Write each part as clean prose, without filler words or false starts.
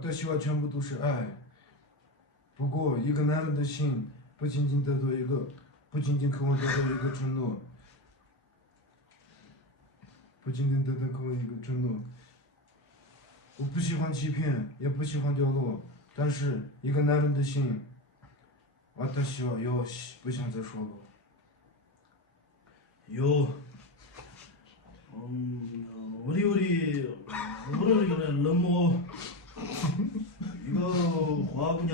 的希望全部都是爱。不过，一个男人的心不仅仅渴望得到一个承诺，不仅仅得到渴望一个承诺。我不喜欢欺骗，也不喜欢掉落，但是一个男人的心，私はよし，不想再说了。요, 우리 이거는 너무 이거 화분야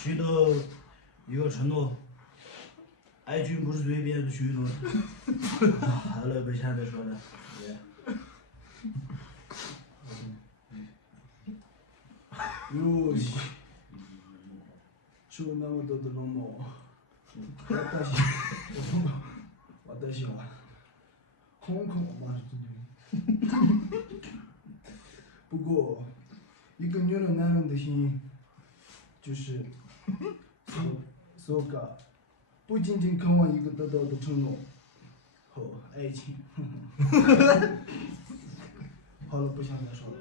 觉得一个承诺，爱情不是随便的许诺。好了，不想再说了。哟西，说那么多的冷漠，私は香港嘛是对。不过，一个女人男人的心，就是说个，不仅仅渴望一个得到的承诺和爱情。好了，不想再说了。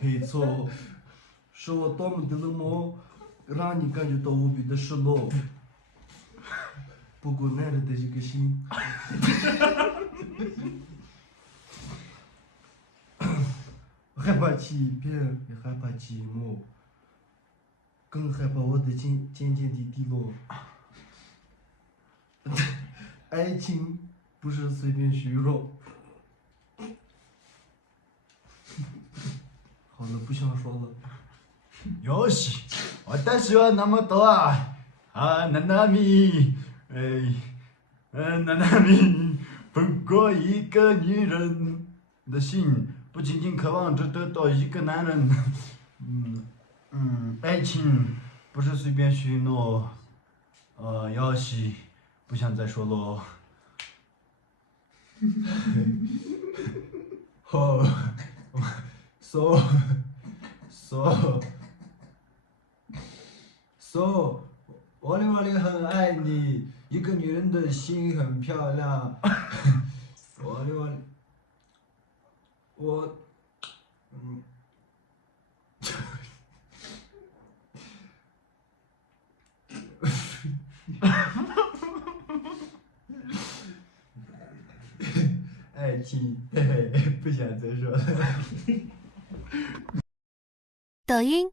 没错，是我多么的冷漠，让你感觉到无比的失落。不过男人的这个心，害怕欺骗，也害怕寂寞，更害怕我的渐渐的低落。爱情不是随便虚荣。好了，不想说了。よし、私は那么多啊，ななみ，ななみ，不过一个女人的心，不仅仅渴望着得到一个男人，爱情不是随便许诺，要是不想再说了。好，说，我的很爱你，一个女人的心很漂亮。我，爱情，嘿嘿，不想再说了。抖音。